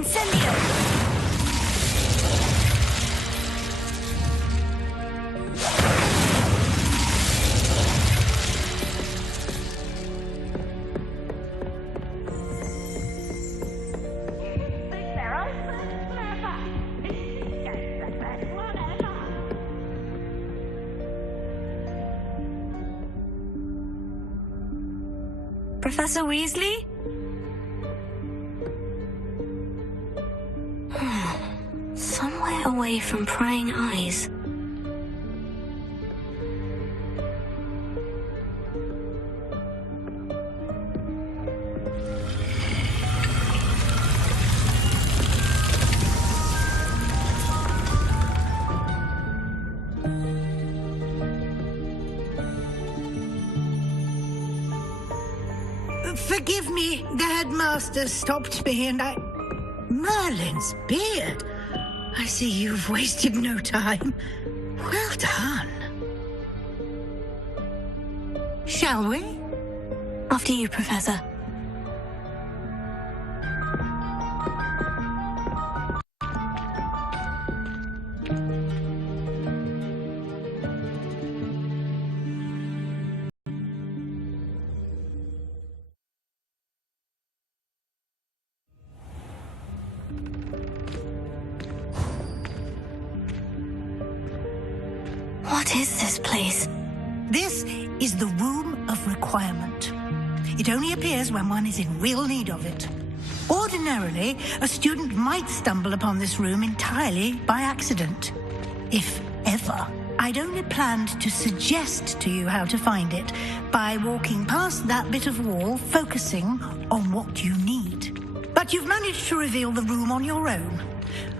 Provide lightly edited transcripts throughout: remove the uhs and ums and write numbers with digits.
Incendio! Professor Weasley? Somewhere away from prying eyes. Forgive me, the headmaster stopped me and I... Merlin's beard! I see you've wasted no time. Well done. Shall we? After you, Professor. What is this place? This is the Room of Requirement. It only appears when one is in real need of it. Ordinarily, a student might stumble upon this room entirely by accident. If ever. I'd only planned to suggest to you how to find it by walking past that bit of wall, focusing on what you need. But you've managed to reveal the room on your own.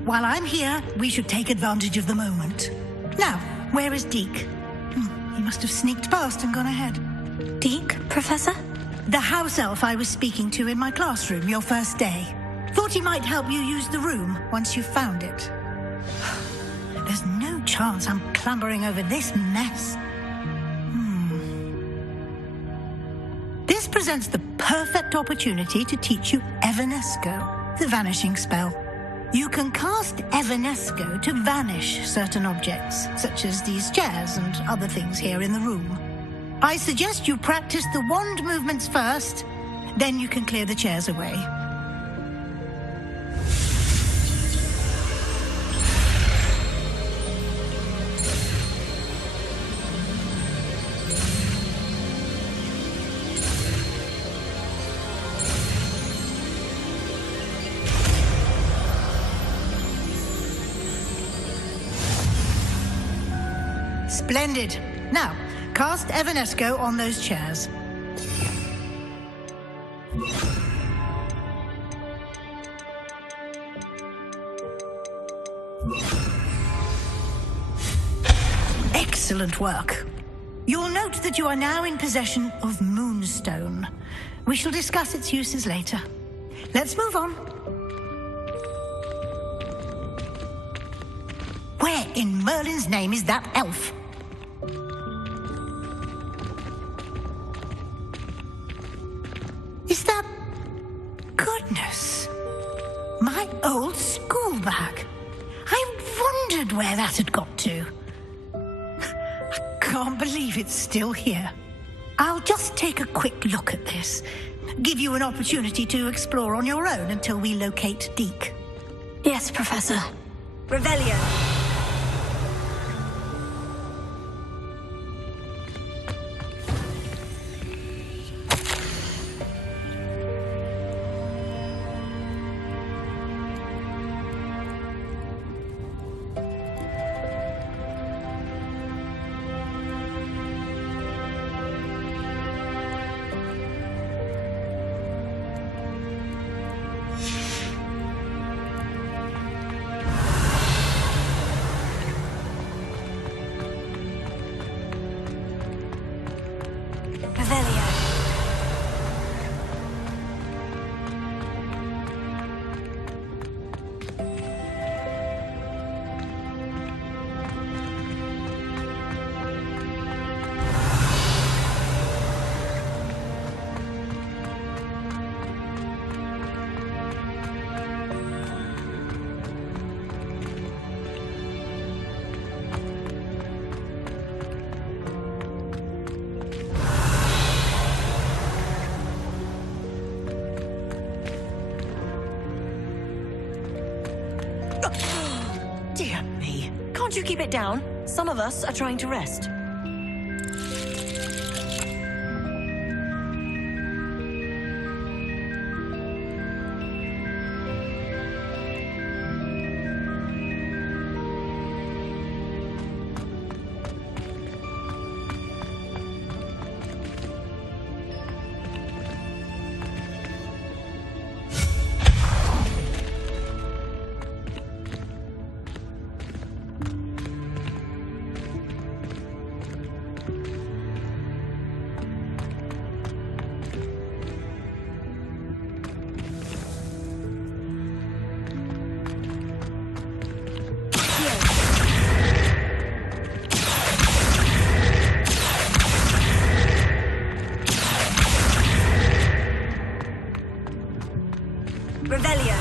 While I'm here, we should take advantage of the moment. Now, where is Deke? He must have sneaked past and gone ahead. Deke, Professor? The house elf I was speaking to in my classroom your first day. Thought he might help you use the room once you've found it. There's no chance I'm clambering over this mess. This presents the perfect opportunity to teach you Evanesco, the vanishing spell. You can cast Evanesco to vanish certain objects, such as these chairs and other things here in the room. I suggest you practice the wand movements first, then you can clear the chairs away. Splendid. Now, cast Evanesco on those chairs. Excellent work. You'll note that you are now in possession of Moonstone. We shall discuss its uses later. Let's move on. Where in Merlin's name is that elf? Is that... Goodness. My old school bag. I wondered where that had got to. I can't believe it's still here. I'll just take a quick look at this. Give you an opportunity to explore on your own until we locate Deke. Yes, Professor. Revelio. Can't you keep it down? Some of us are trying to rest. Revelio.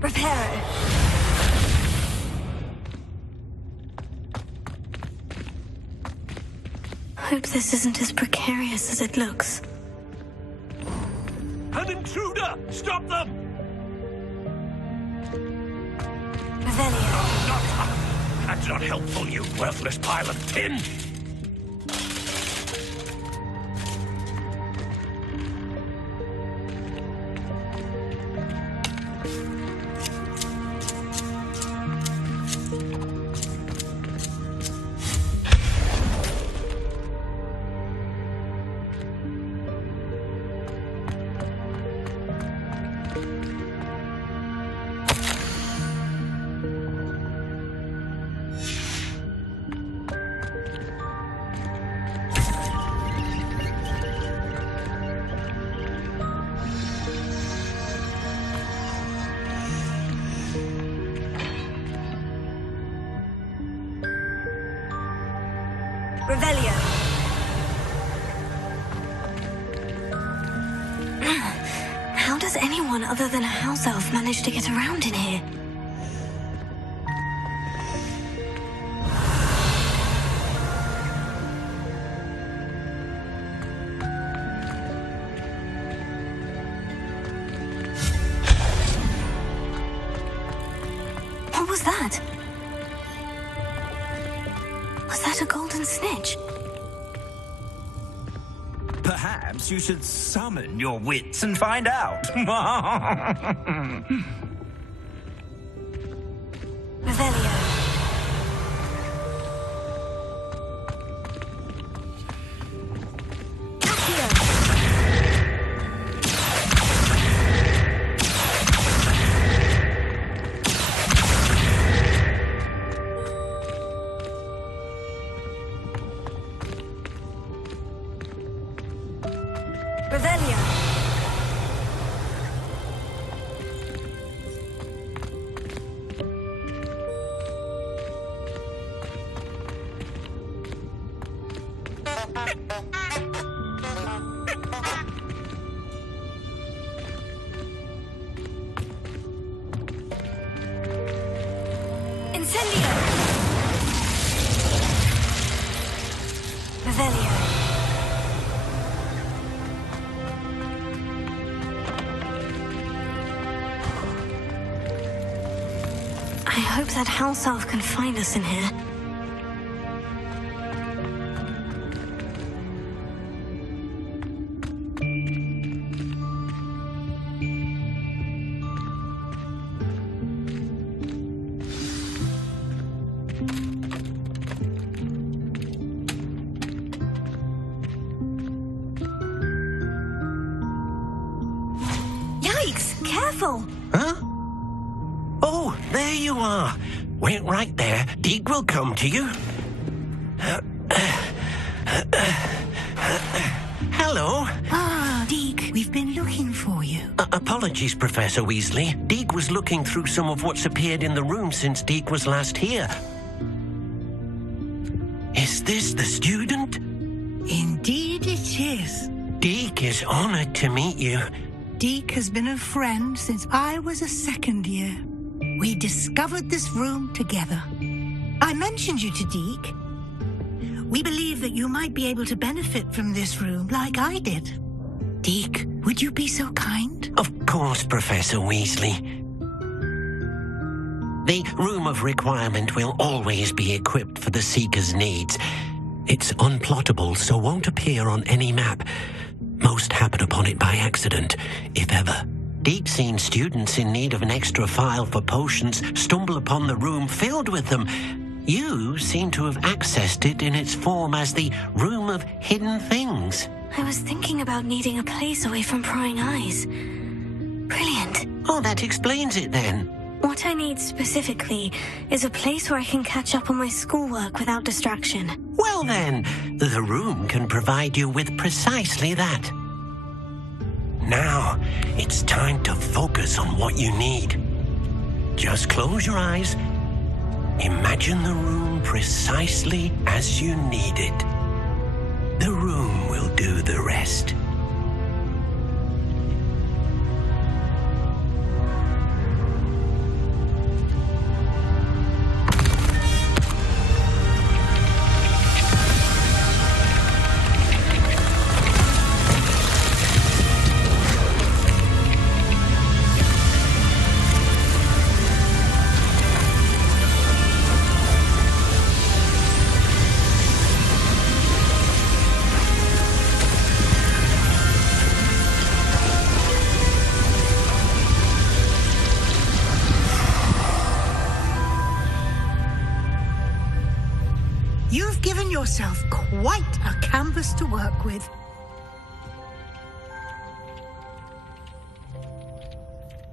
Reparo. Hope this isn't as precarious as it looks. An intruder! Stop them! Revelio. That's not helpful, you worthless pile of tin! Revelio. How does anyone other than a house elf manage to get around in here? What was that? Was that a golden snitch? Perhaps you should summon your wits and find out. Revelio. Revelio. Incendio. Revelio. I hope that house elf can find us in here. Yikes! Careful! Huh? Oh, there you are. Wait right there. Deke will come to you. Hello. Ah, Deke, we've been looking for you. Apologies, Professor Weasley. Deke was looking through some of what's appeared in the room since Deke was last here. Is this the student? Indeed it is. Deke is honored to meet you. Deke has been a friend since I was a second year. We discovered this room together. I mentioned you to Deke. We believe that you might be able to benefit from this room like I did. Deke, would you be so kind? Of course, Professor Weasley. The Room of Requirement will always be equipped for the Seeker's needs. It's unplottable, so won't appear on any map. Most happen upon it by accident, if ever. Deke's seen students in need of an extra file for potions stumble upon the room filled with them. You seem to have accessed it in its form as the Room of Hidden Things. I was thinking about needing a place away from prying eyes. Brilliant. Oh, that explains it then. What I need specifically is a place where I can catch up on my schoolwork without distraction. Well then, the room can provide you with precisely that. Now, it's time to focus on what you need. Just close your eyes. Imagine the room precisely as you need it. The room will do the rest. You've given yourself quite a canvas to work with.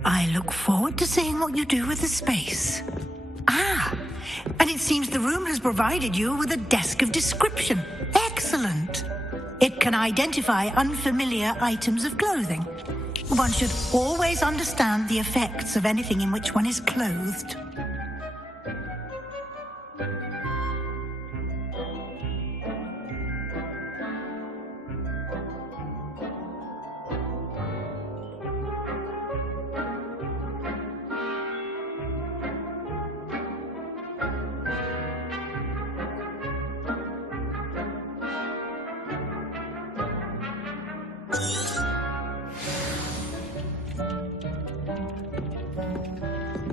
I look forward to seeing what you do with the space. Ah, and it seems the room has provided you with a desk of description. Excellent. It can identify unfamiliar items of clothing. One should always understand the effects of anything in which one is clothed.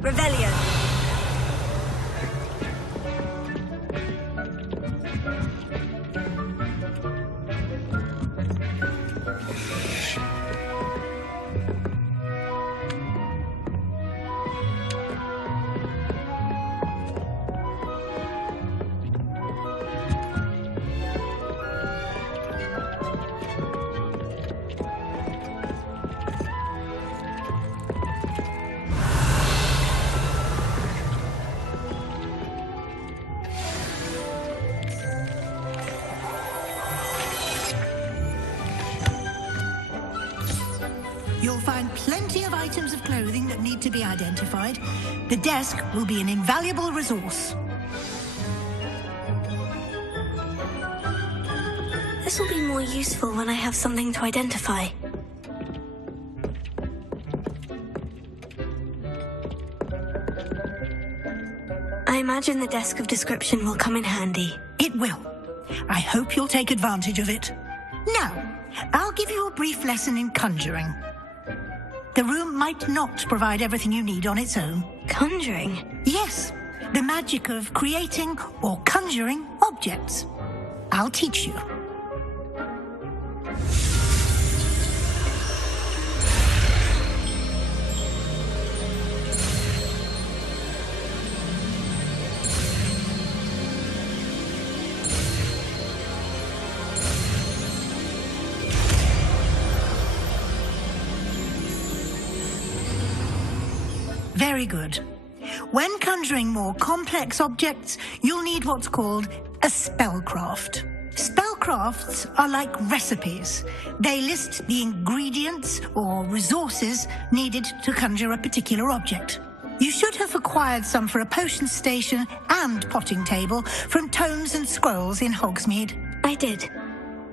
Revelio. You'll find plenty of items of clothing that need to be identified. The desk will be an invaluable resource. This will be more useful when I have something to identify. I imagine the desk of description will come in handy. It will. I hope you'll take advantage of it. Now, I'll give you a brief lesson in conjuring. The room might not provide everything you need on its own. Conjuring? Yes, the magic of creating or conjuring objects. I'll teach you. Very good. When conjuring more complex objects, you'll need what's called a spellcraft. Spellcrafts are like recipes. They list the ingredients or resources needed to conjure a particular object. You should have acquired some for a potion station and potting table from tomes and scrolls in Hogsmeade. I did.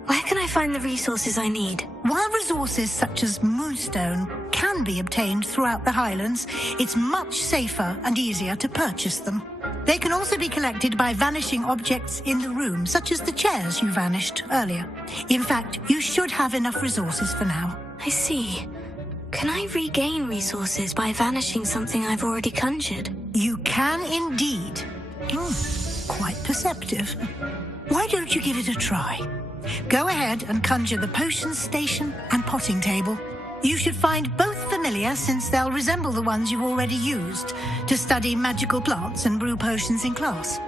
Where can I find the resources I need? While resources such as moonstone can be obtained throughout the Highlands, it's much safer and easier to purchase them. They can also be collected by vanishing objects in the room, such as the chairs you vanished earlier. In fact, you should have enough resources for now. I see. Can I regain resources by vanishing something I've already conjured? You can indeed. Quite perceptive. Why don't you give it a try? Go ahead and conjure the potion station and potting table. You should find both familiar, since they'll resemble the ones you've already used to study magical plants and brew potions in class.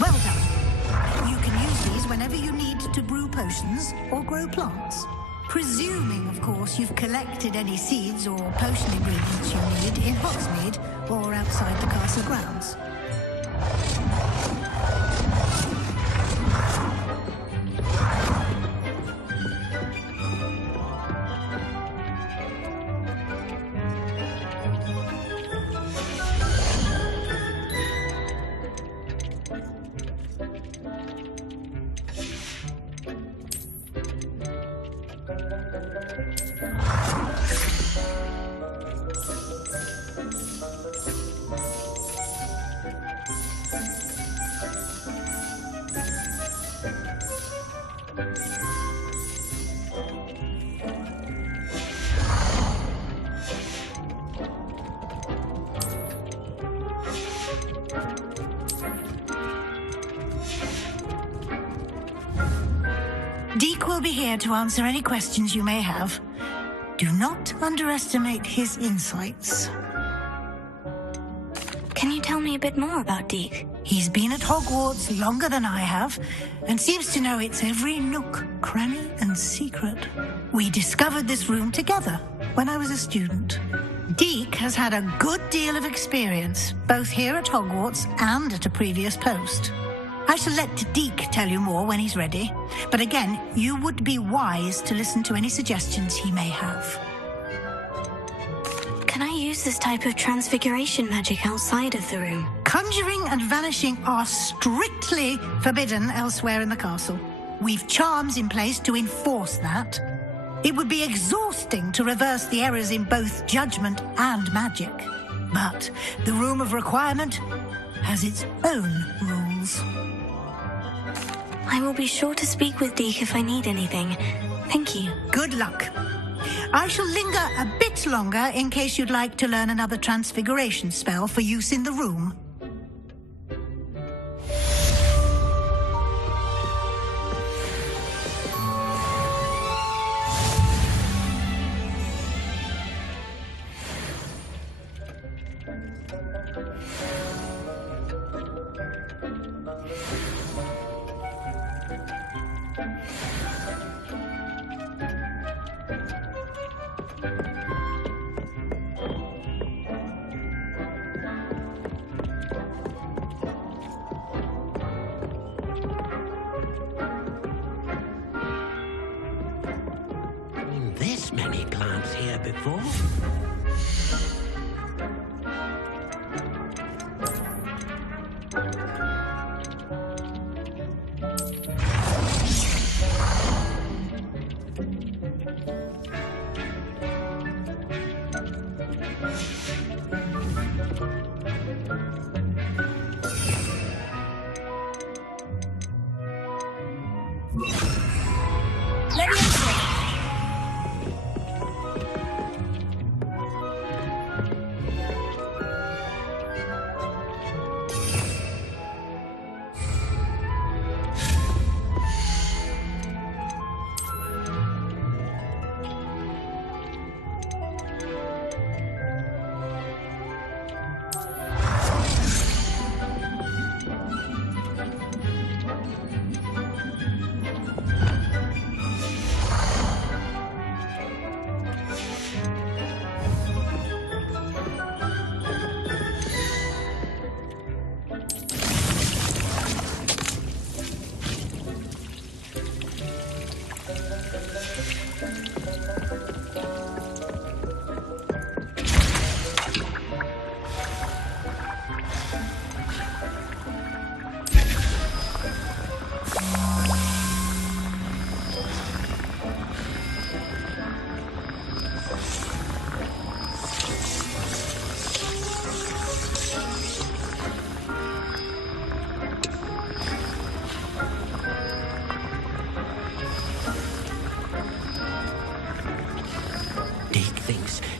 Well done. You can use these whenever you need to brew potions or grow plants. Presuming, of course, you've collected any seeds or potion ingredients you need in Hogsmeade or outside the castle grounds. Deke will be here to answer any questions you may have. Do not underestimate his insights. Can you tell me a bit more about Deke? He's been at Hogwarts longer than I have, and seems to know its every nook, cranny, and secret. We discovered this room together when I was a student. Deke has had a good deal of experience, both here at Hogwarts and at a previous post. I shall let Deke tell you more when he's ready, but again, you would be wise to listen to any suggestions he may have. Can I use this type of transfiguration magic outside of the room? Conjuring and vanishing are strictly forbidden elsewhere in the castle. We've charms in place to enforce that. It would be exhausting to reverse the errors in both judgment and magic. But the Room of Requirement has its own rules. I will be sure to speak with Deke if I need anything. Thank you. Good luck. I shall linger a bit longer in case you'd like to learn another transfiguration spell for use in the room. for?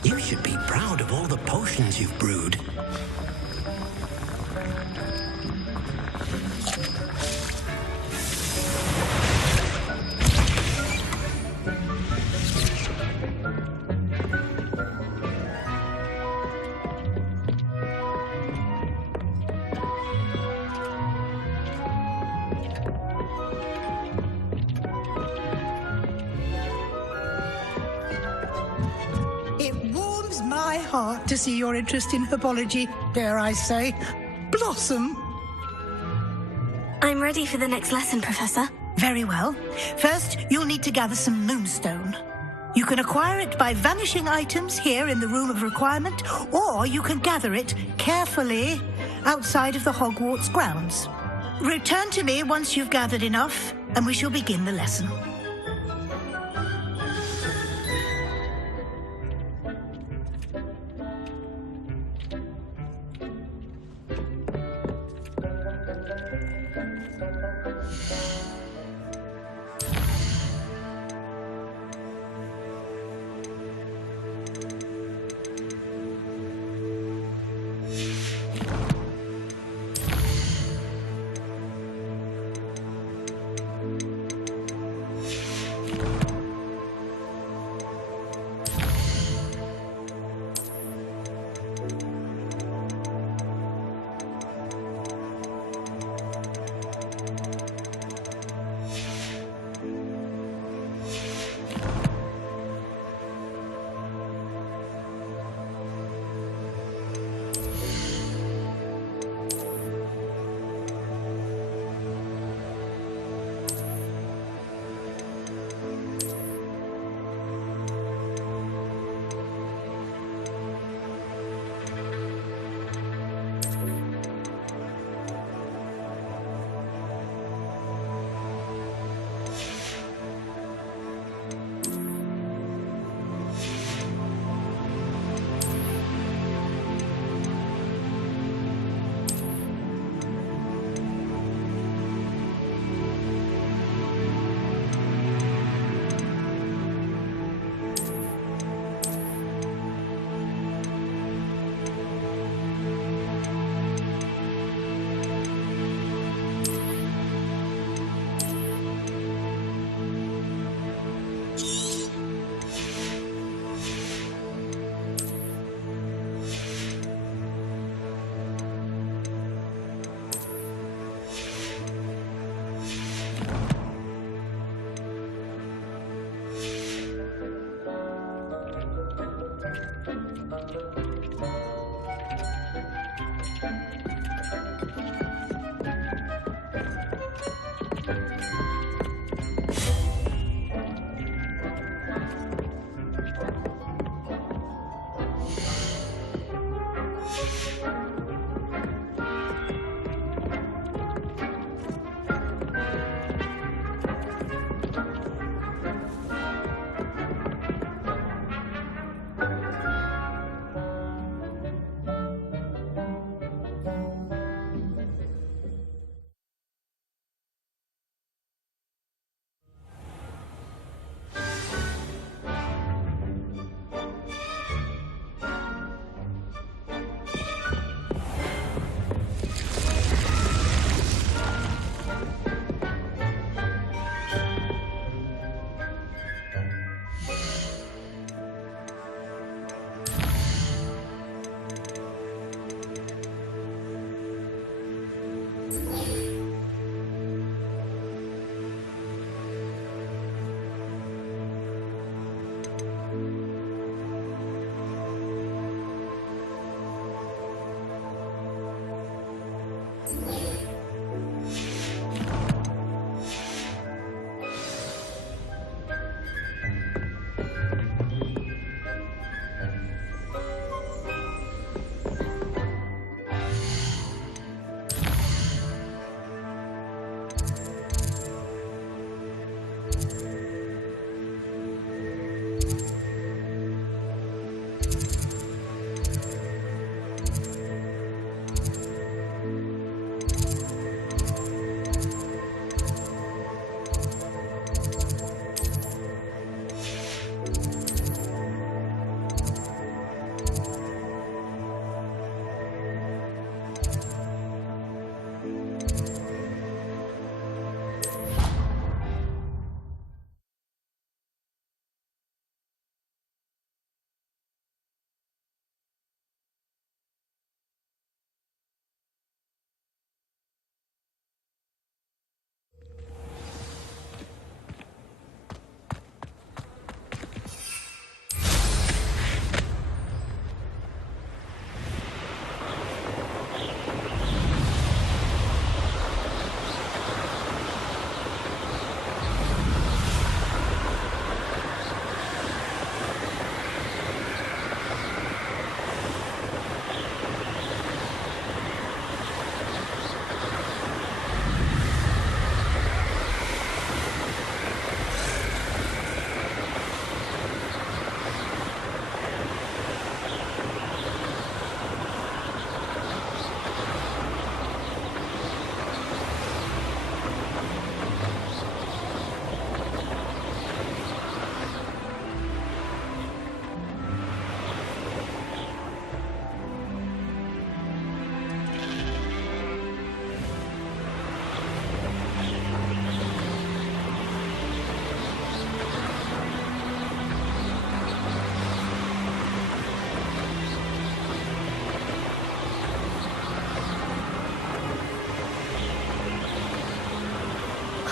You should be proud of all the potions you've brewed. My heart to see your interest in herbology, dare I say, blossom. I'm ready for the next lesson, Professor. Very well. First, you'll need to gather some moonstone. You can acquire it by vanishing items here in the Room of Requirement, or you can gather it carefully outside of the Hogwarts grounds. Return to me once you've gathered enough, and we shall begin the lesson.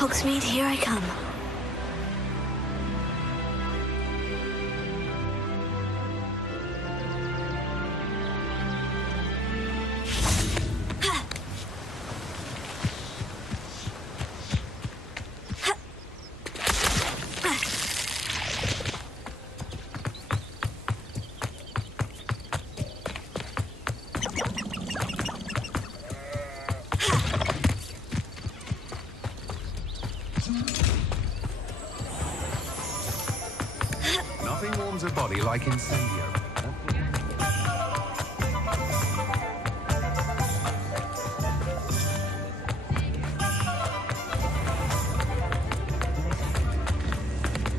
Hogsmeade, here I come. Nothing warms a body like incendio.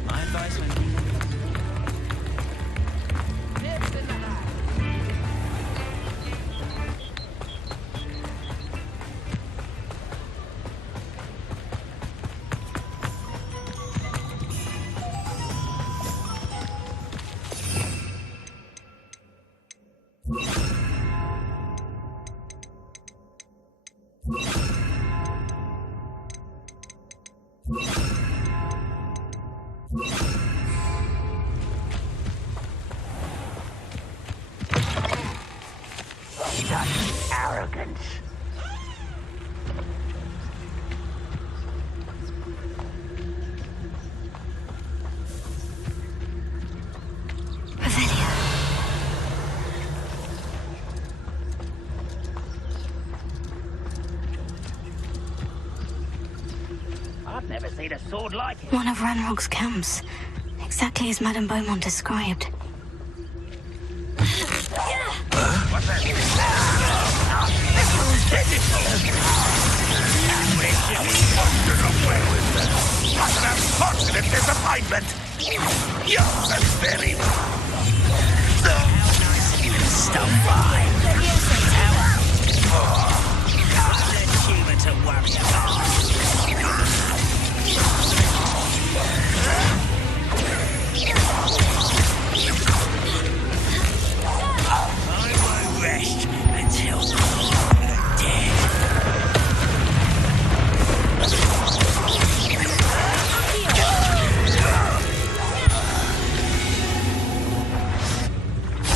My advice when Such arrogance. Revelio. I've never seen a sword like it. One of Ranrock's camps. Exactly as Madame Beaumont described. Positive disappointment. Yours is very stuff by. Let's humour to worry about. I won't rest until you're dead.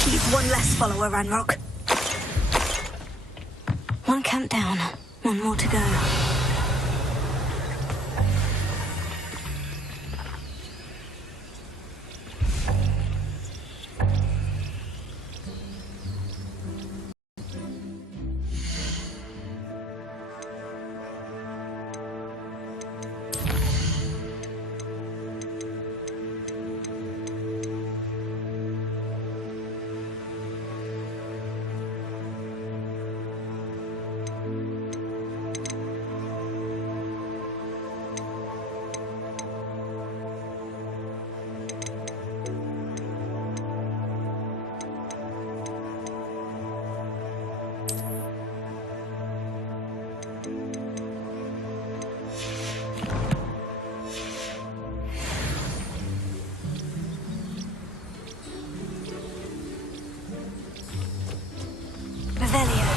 You've one less follower, Ranrock. One camp down, one more to go. Revelio.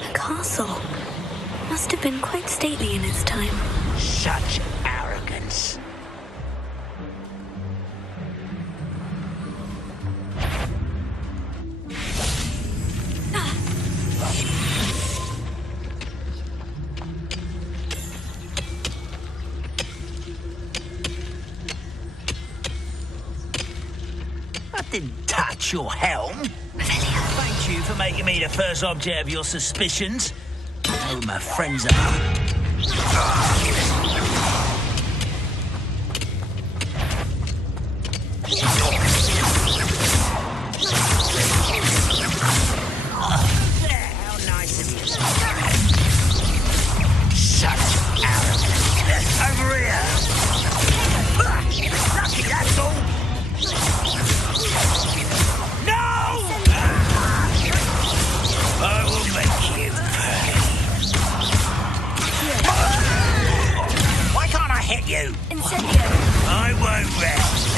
A castle. Must have been quite stately in its time. Such arrogance. I didn't touch your helm. Thank you for making me the first object of your suspicions. Oh, my friends are. How nice of you. Such arrogance. Over here. Lucky, that's all. you. Incendio! I won't rest.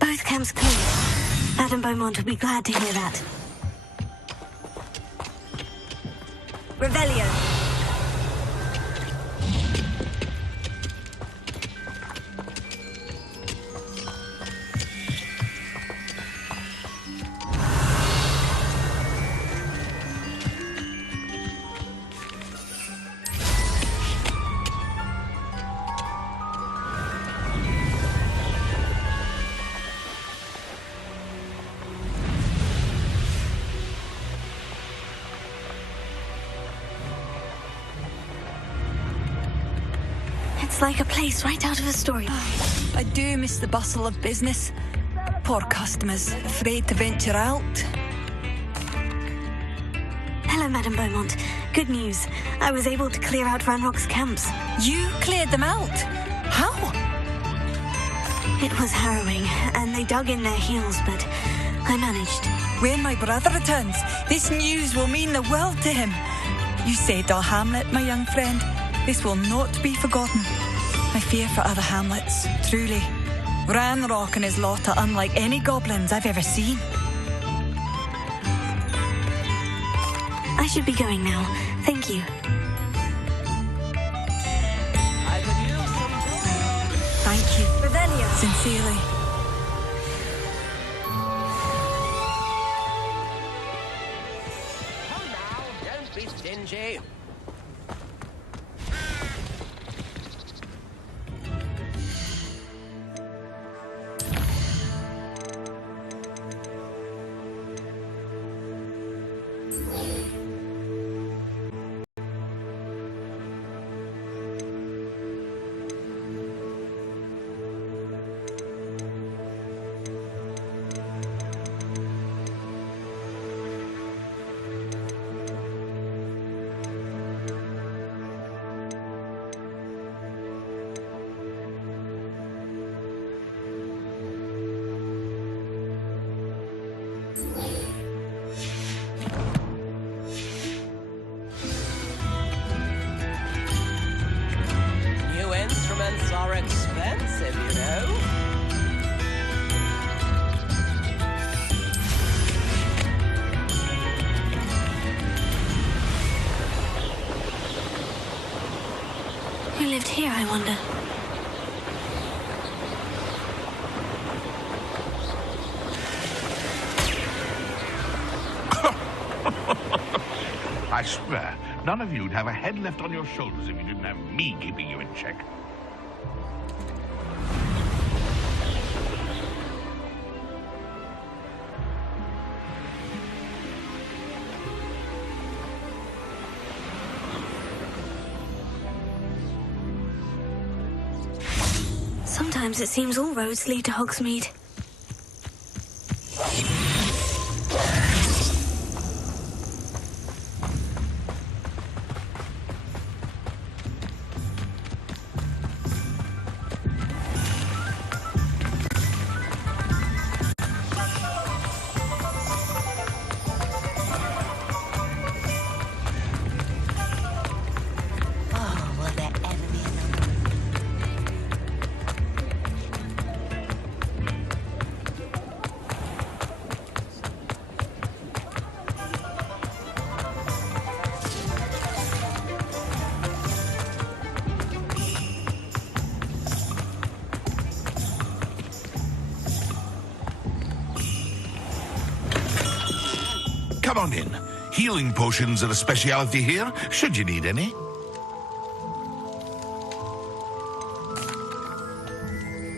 Both camps cleared. Madame Beaumont would be glad to hear that. Revelio. It's like a place right out of a story. I do miss the bustle of business. Poor customers, afraid to venture out. Hello, Madame Beaumont. Good news. I was able to clear out Ranrock's camps. You cleared them out? How? It was harrowing, and they dug in their heels, but I managed. When my brother returns, this news will mean the world to him. You saved our hamlet, my young friend. This will not be forgotten. I fear for other hamlets, truly. Ranrock and his lot are unlike any goblins I've ever seen. I should be going now. Thank you. Thank you. Revelio. Sincerely. Come now, don't be stingy. New instruments are expensive, you know. Who lived here, I wonder? I swear, none of you'd have a head left on your shoulders if you didn't have me keeping you in check. Sometimes it seems all roads lead to Hogsmeade. Come on in. Healing potions are a speciality here, should you need any.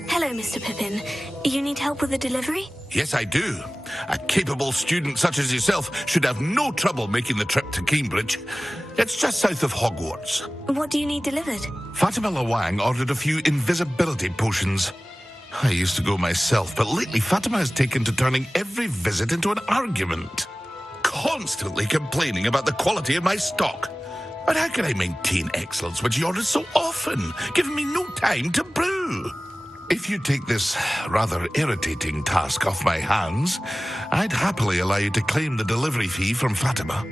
Hello, Mr. Pippin. You need help with a delivery? Yes, I do. A capable student such as yourself should have no trouble making the trip to Cambridge. It's just south of Hogwarts. What do you need delivered? Fatima Lawang ordered a few invisibility potions. I used to go myself, but lately Fatima has taken to turning every visit into an argument. Constantly complaining about the quality of my stock. But how can I maintain excellence when she orders so often, giving me no time to brew? If you take this rather irritating task off my hands, I'd happily allow you to claim the delivery fee from Fatima.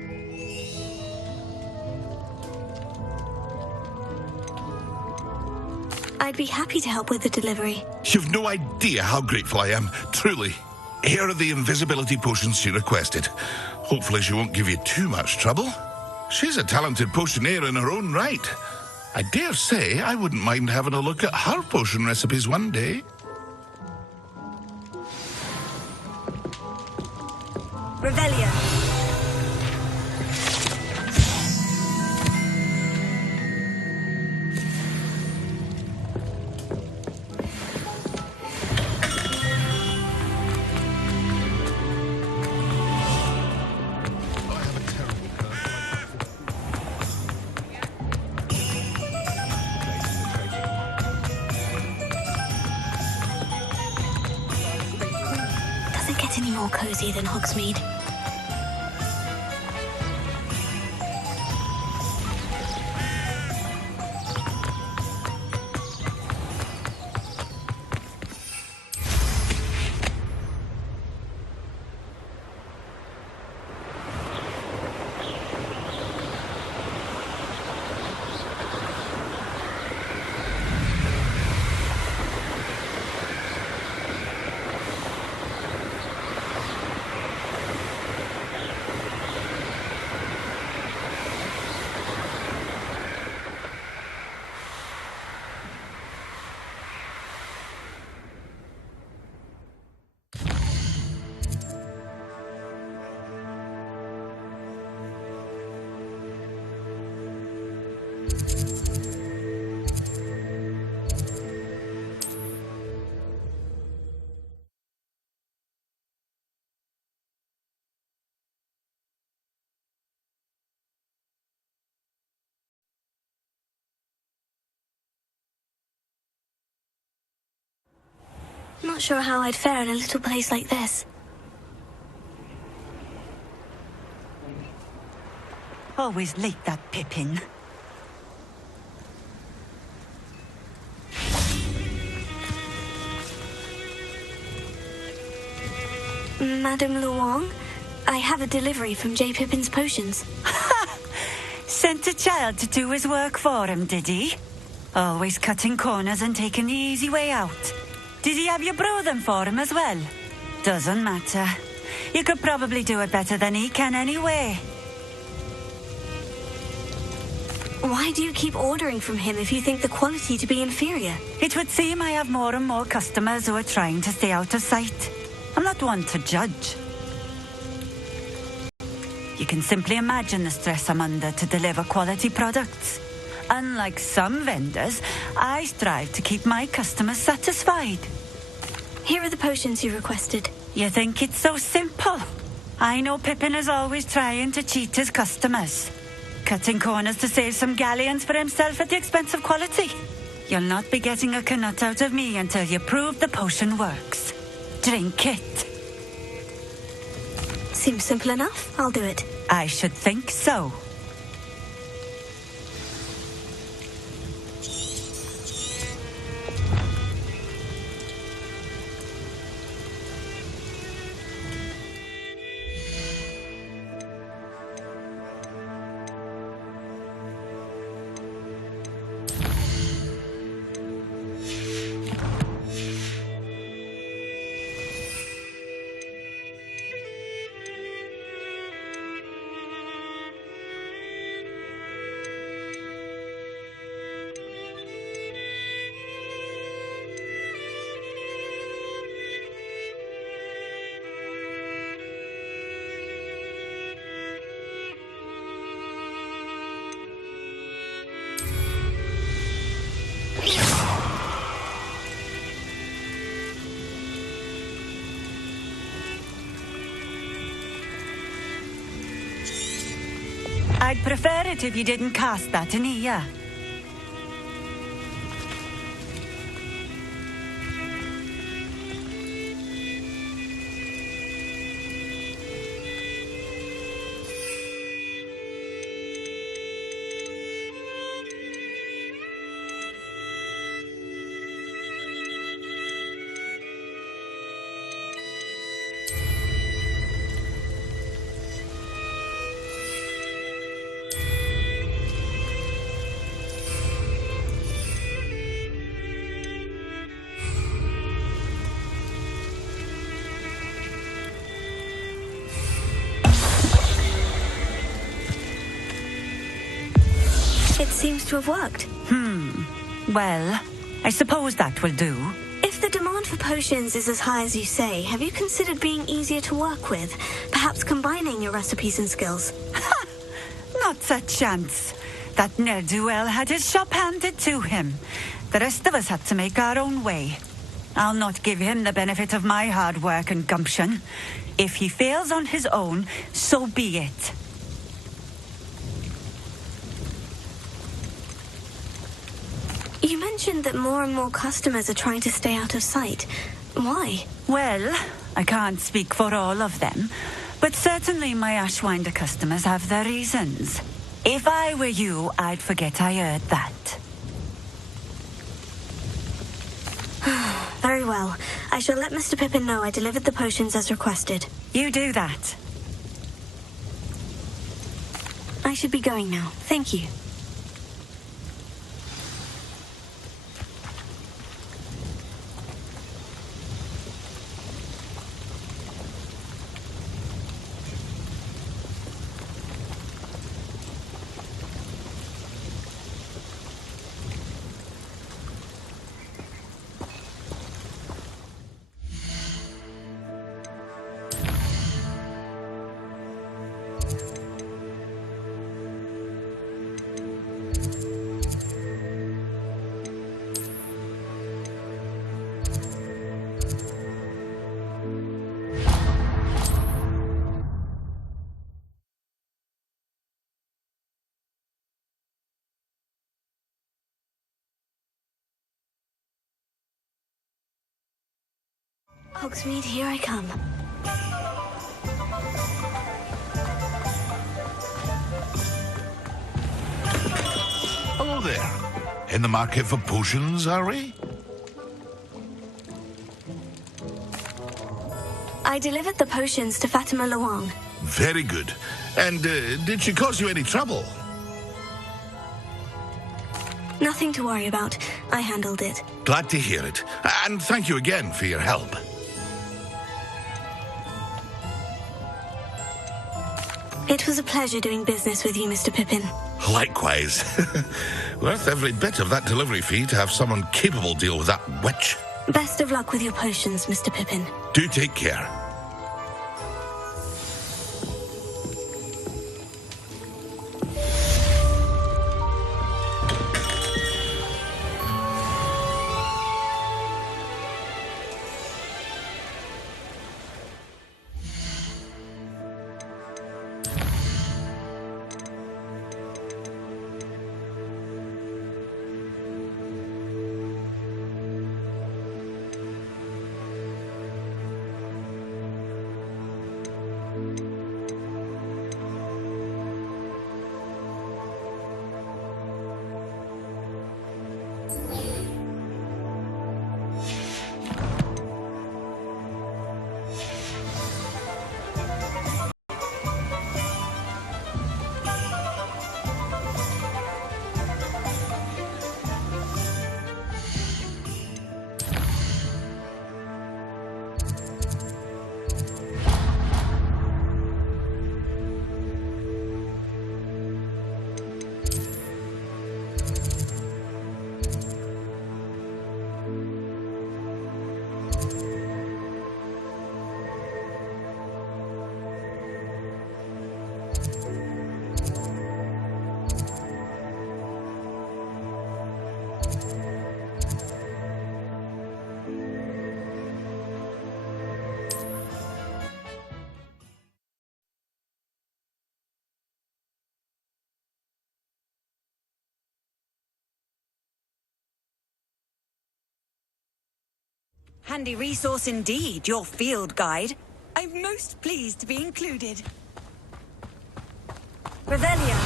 I'd be happy to help with the delivery. You've no idea how grateful I am, truly. Here are the invisibility potions she requested. Hopefully she won't give you too much trouble. She's a talented potioneer in her own right. I dare say I wouldn't mind having a look at her potion recipes one day. Revelio. Doesn't get any more cozy than Hogsmeade. Not sure how I'd fare in a little place like this. Always like that Pippin. Madame Luong, I have a delivery from J. Pippin's potions. Sent a child to do his work for him, did he? Always cutting corners and taking the easy way out. Did he have you brew them for him as well? Doesn't matter. You could probably do it better than he can anyway. Why do you keep ordering from him if you think the quality to be inferior? It would seem I have more and more customers who are trying to stay out of sight. I'm not one to judge. You can simply imagine the stress I'm under to deliver quality products. Unlike some vendors, I strive to keep my customers satisfied. Here are the potions you requested. You think it's so simple? I know Pippin is always trying to cheat his customers. Cutting corners to save some galleons for himself at the expense of quality. You'll not be getting a canut out of me until you prove the potion works. Drink it. Seems simple enough. I'll do it. I should think so. I'd prefer it if you didn't cast that in here. seems to have worked. Well, I suppose that will do. If the demand for potions is as high as you say, have you considered being easier to work with? Perhaps combining your recipes and skills? Not a chance. That ne'er-do-well had his shop handed to him. The rest of us had to make our own way. I'll not give him the benefit of my hard work and gumption. If he fails on his own, so be it. You mentioned that more and more customers are trying to stay out of sight. Why? Well, I can't speak for all of them, but certainly my Ashwinder customers have their reasons. If I were you, I'd forget I heard that. Very well. I shall let Mr. Pippin know I delivered the potions as requested. You do that. I should be going now. Thank you. Hogsmeade, here I come. Hello there. In the market for potions, are we? I delivered the potions to Fatima Luang. Very good. And did she cause you any trouble? Nothing to worry about. I handled it. Glad to hear it. And thank you again for your help. It was a pleasure doing business with you, Mr. Pippin. Likewise. Worth every bit of that delivery fee to have someone capable deal with that witch. Best of luck with your potions, Mr. Pippin. Do take care. Handy resource indeed, your field guide. I'm most pleased to be included. Revelia!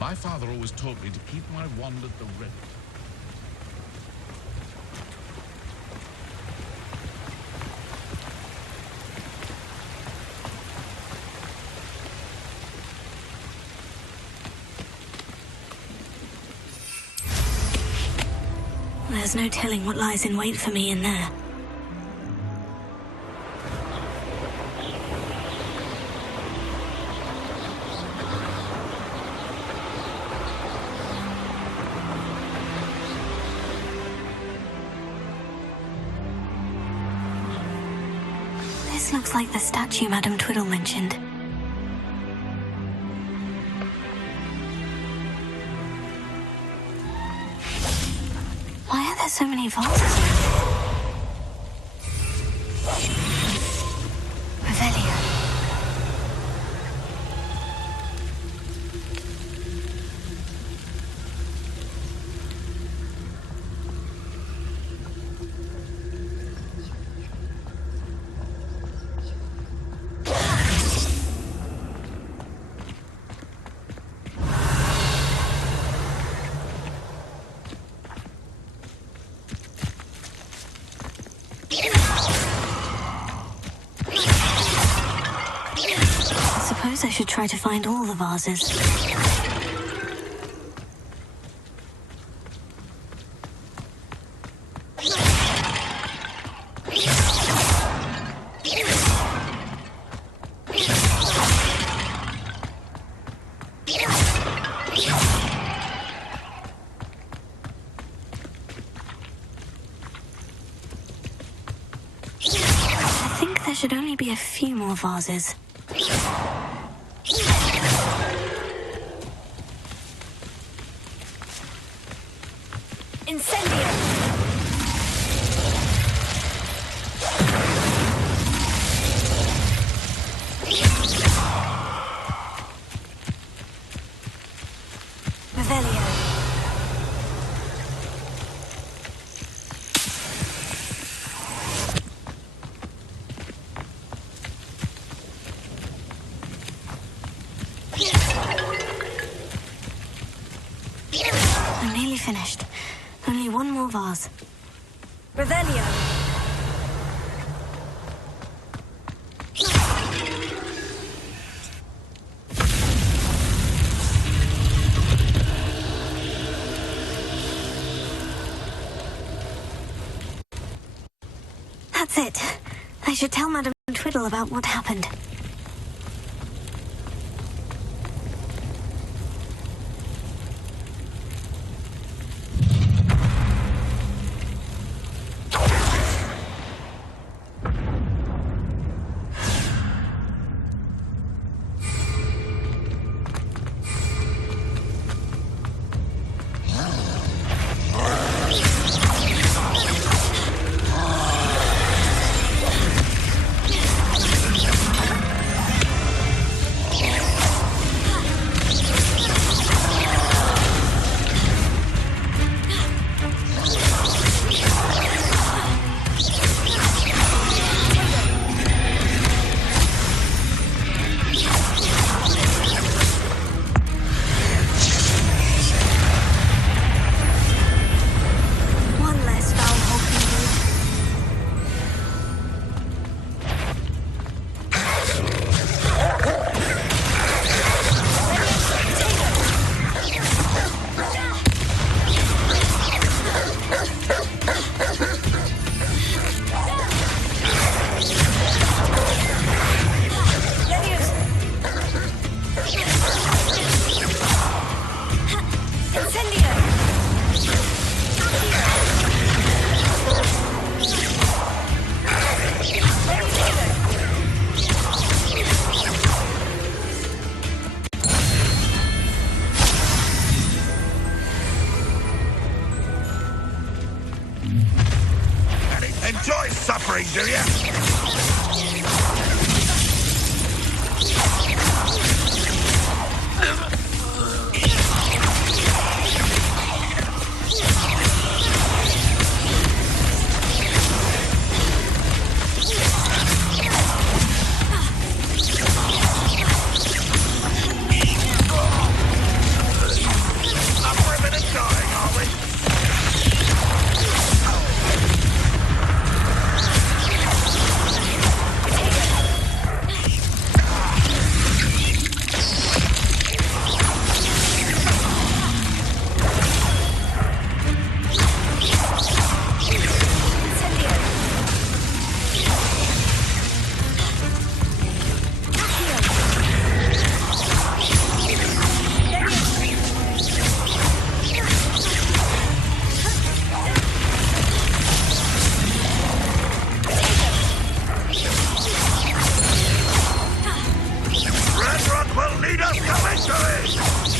My father always taught me to keep my wand at the ready. there's no telling what lies in wait for me in there. This looks like the statue Madame Twiddle mentioned. Why are there so many vases around? Revelio. I suppose I should try to find all the vases. I think there should only be a few more vases. I'm nearly finished. Only one more vase. Revelio. That's it. I should tell Madame Twiddle about what happened. Enjoy suffering, do you? lead us to victory!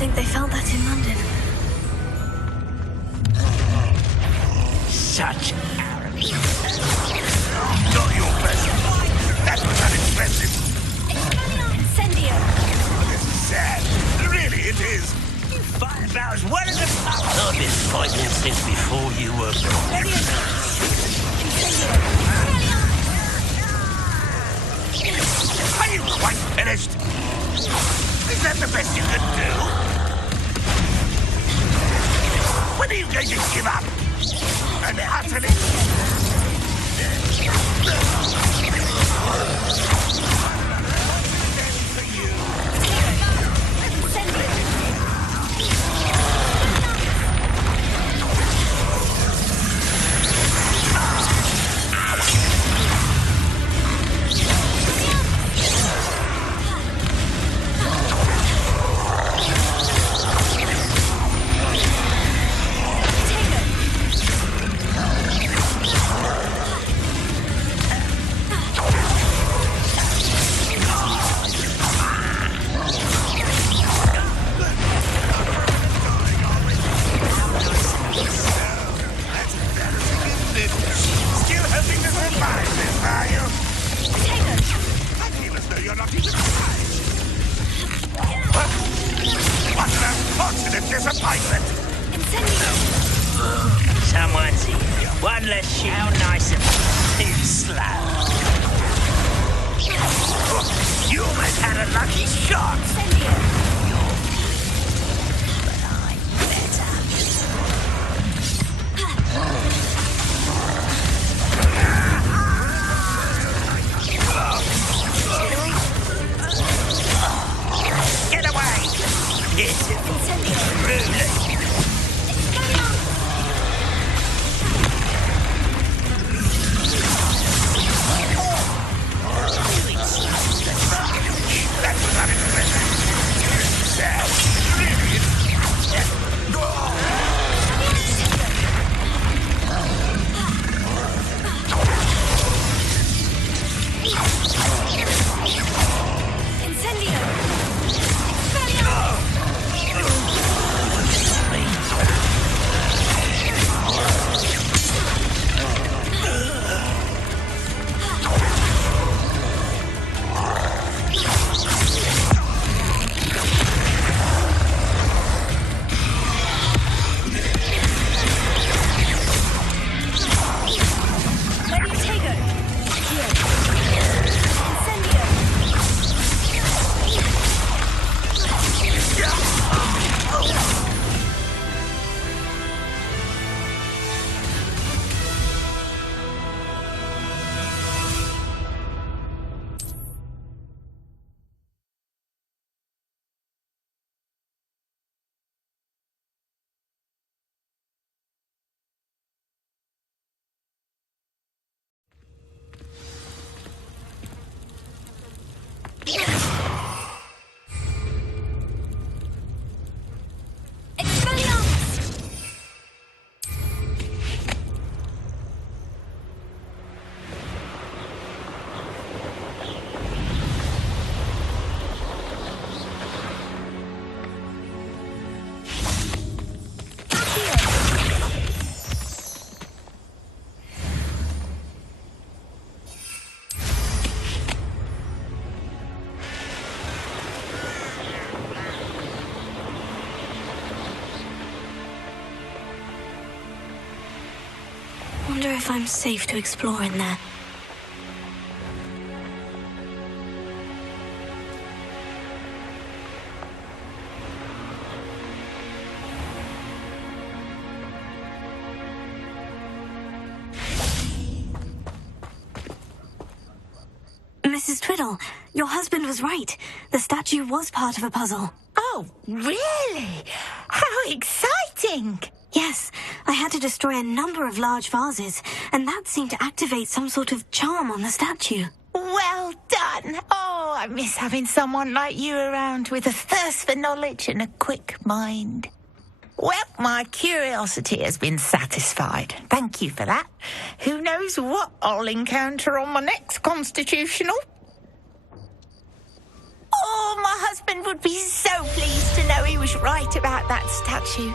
think they found that in London. Such arrogance. Not your best. That was unexpected. Incendio! This is sad. Really, it is. You fight about as well as a pub. I've been fighting since before you were born. Are you quite finished? Is that the best you can do? When are you going to give up? And utterly... Someone's here. One less shit. How nice of you. Too slow. You almost had a lucky shot. But I'm better. Get away! Pitiful. Ruly. wonder if I'm safe to explore in there. Mrs. Twiddle, your husband was right. The statue was part of a puzzle. Oh, really? How exciting! Yes, I had to destroy a number of large vases, and that seemed to activate some sort of charm on the statue. Well done. Oh, I miss having someone like you around with a thirst for knowledge and a quick mind. Well, my curiosity has been satisfied. Thank you for that. Who knows what I'll encounter on my next constitutional? Oh, my husband would be so pleased to know he was right about that statue.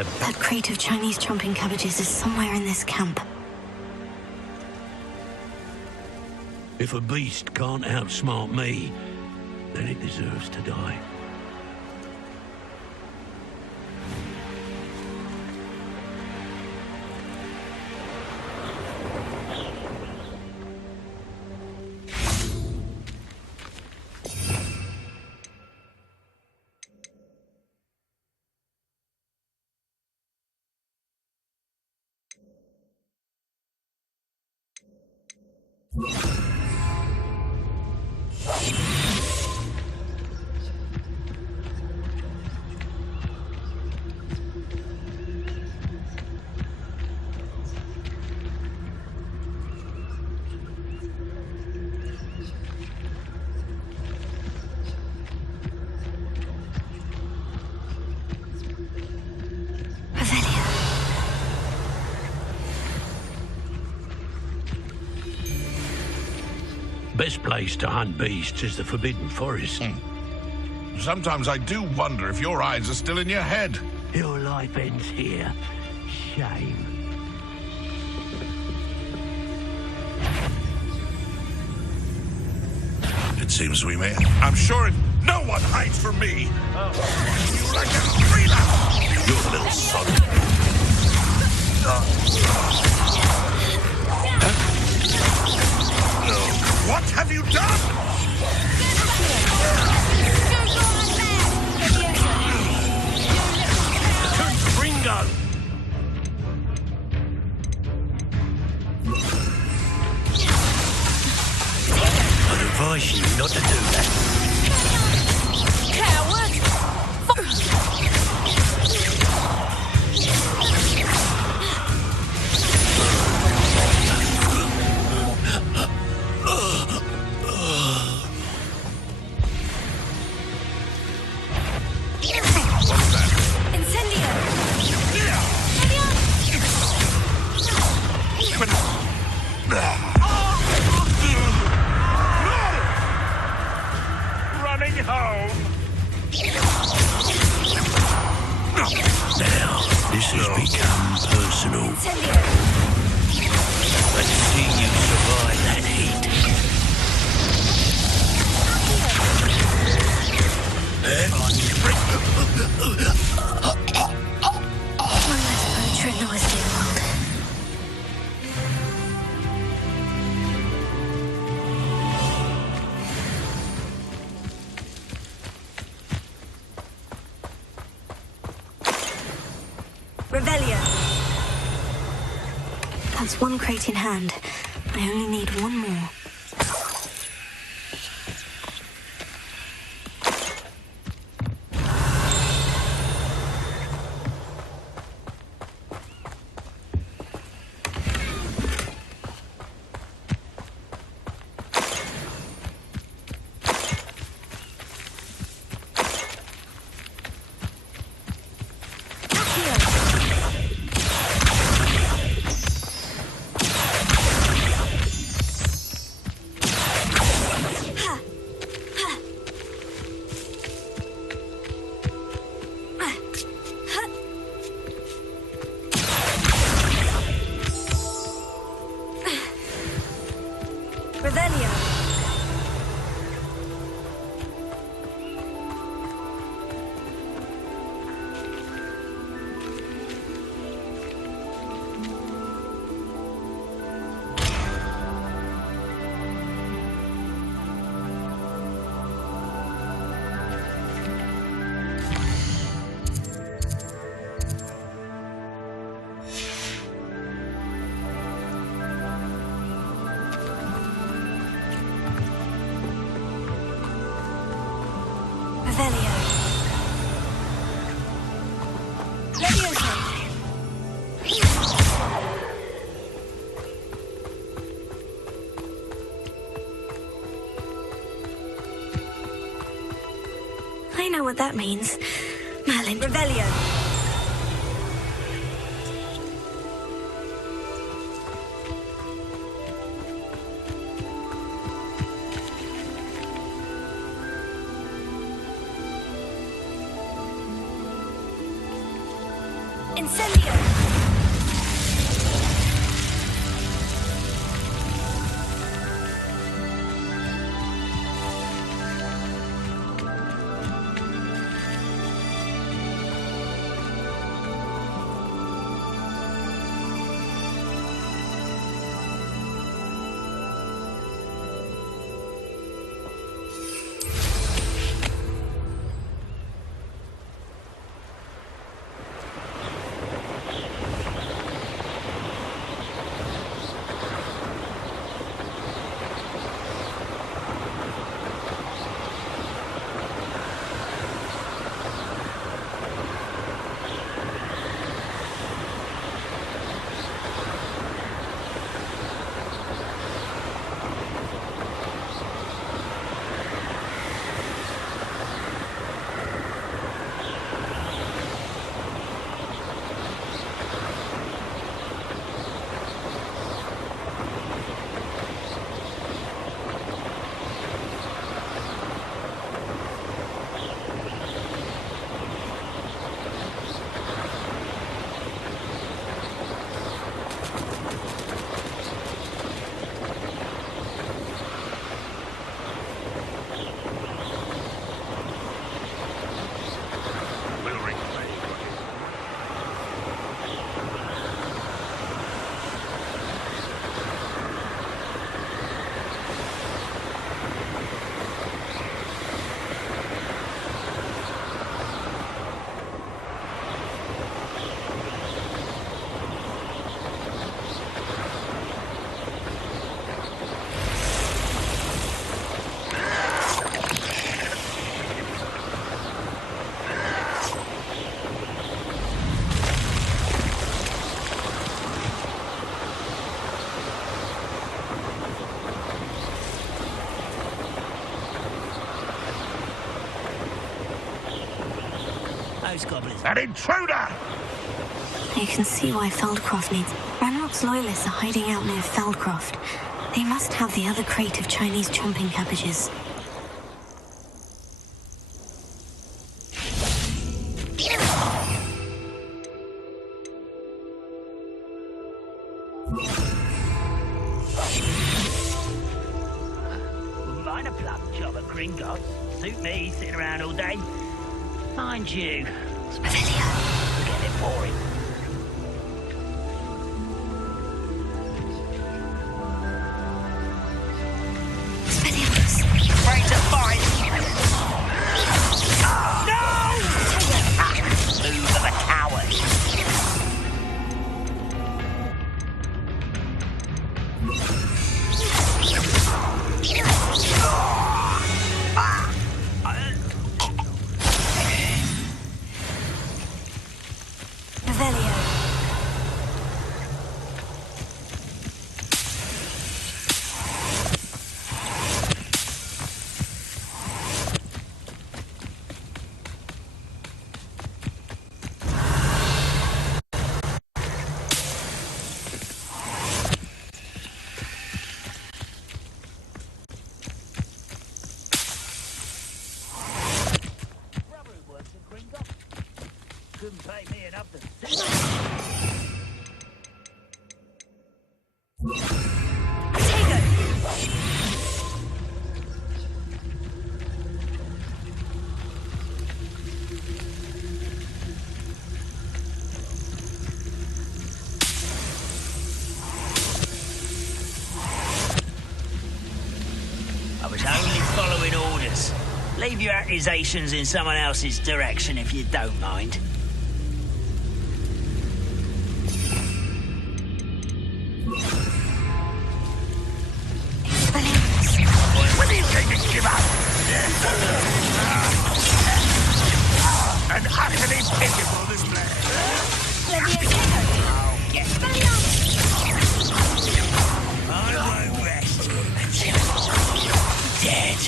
a... That crate of Chinese chomping cabbages is somewhere in this camp. If a beast can't outsmart me, then it deserves to die. Best place to hunt beasts is the Forbidden Forest. Sometimes I do wonder if your eyes are still in your head. Your life ends here. Shame. It seems we may. I'm sure no one hides from me. You like a relapse. You're a little son. What have you done? Ringo! I'd advise you not to do that. That's one crate in hand. I only need one more. I know what that means. Merlin. Revelio. Incendio! Those goblins. An intruder! You can see why Feldcroft needs... Ranrock's loyalists are hiding out near Feldcroft. They must have the other crate of Chinese chomping cabbages. Wouldn't mind a plum job at Gringotts. Suit me, sitting around all day. Mind you, it's getting boring. Afraid to fight. No! Move of a coward. Couldn't pay me enough to see. I was only following orders. Leave your accusations in someone else's direction if you don't mind. When do you think to give up? An utterly pitiful display. I won't rest until you're dead.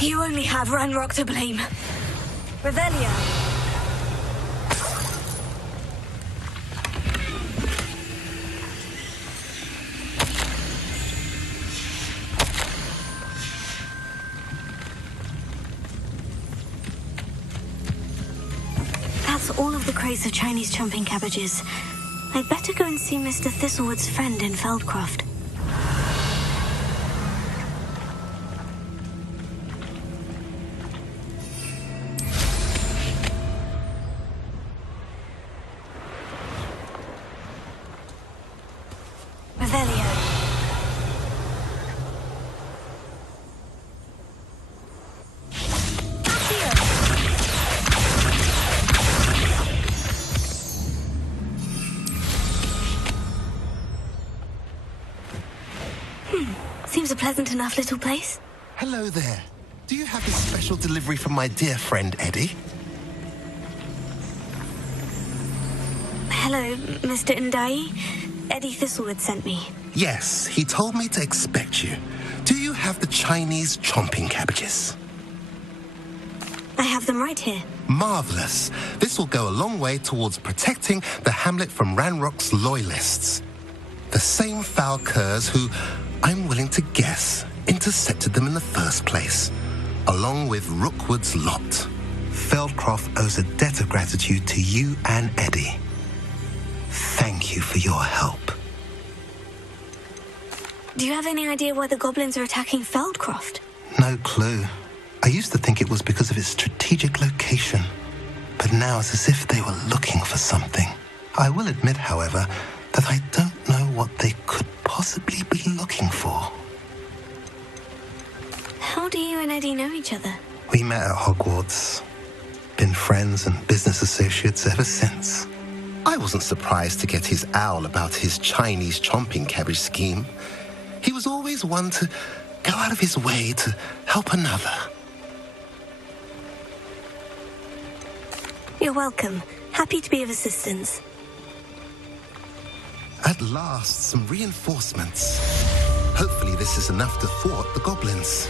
You only have Ranrock to blame. Revelio. the crates of Chinese chomping cabbages. I'd better go and see Mr. Thistlewood's friend in Feldcroft. Seems a pleasant enough little place. Hello there. Do you have a special delivery from my dear friend Eddie? Hello, Mr. Ndai. Eddie Thistlewood sent me. Yes, he told me to expect you. Do you have the Chinese chomping cabbages? I have them right here. Marvelous. This will go a long way towards protecting the hamlet from Ranrock's loyalists. The same foul curs who, I'm willing to guess, intercepted them in the first place, along with Rookwood's lot. Feldcroft owes a debt of gratitude to you and Eddie. Thank you for your help. Do you have any idea why the goblins are attacking Feldcroft? No clue. I used to think it was because of its strategic location, but now it's as if they were looking for something. I will admit, however, that I don't know what they could possibly be looking for. How do you and Eddie know each other? We met at Hogwarts. Been friends and business associates ever since. I wasn't surprised to get his owl about his Chinese chomping cabbage scheme. He was always one to go out of his way to help another. You're welcome. Happy to be of assistance. At last, some reinforcements. Hopefully this is enough to thwart the goblins.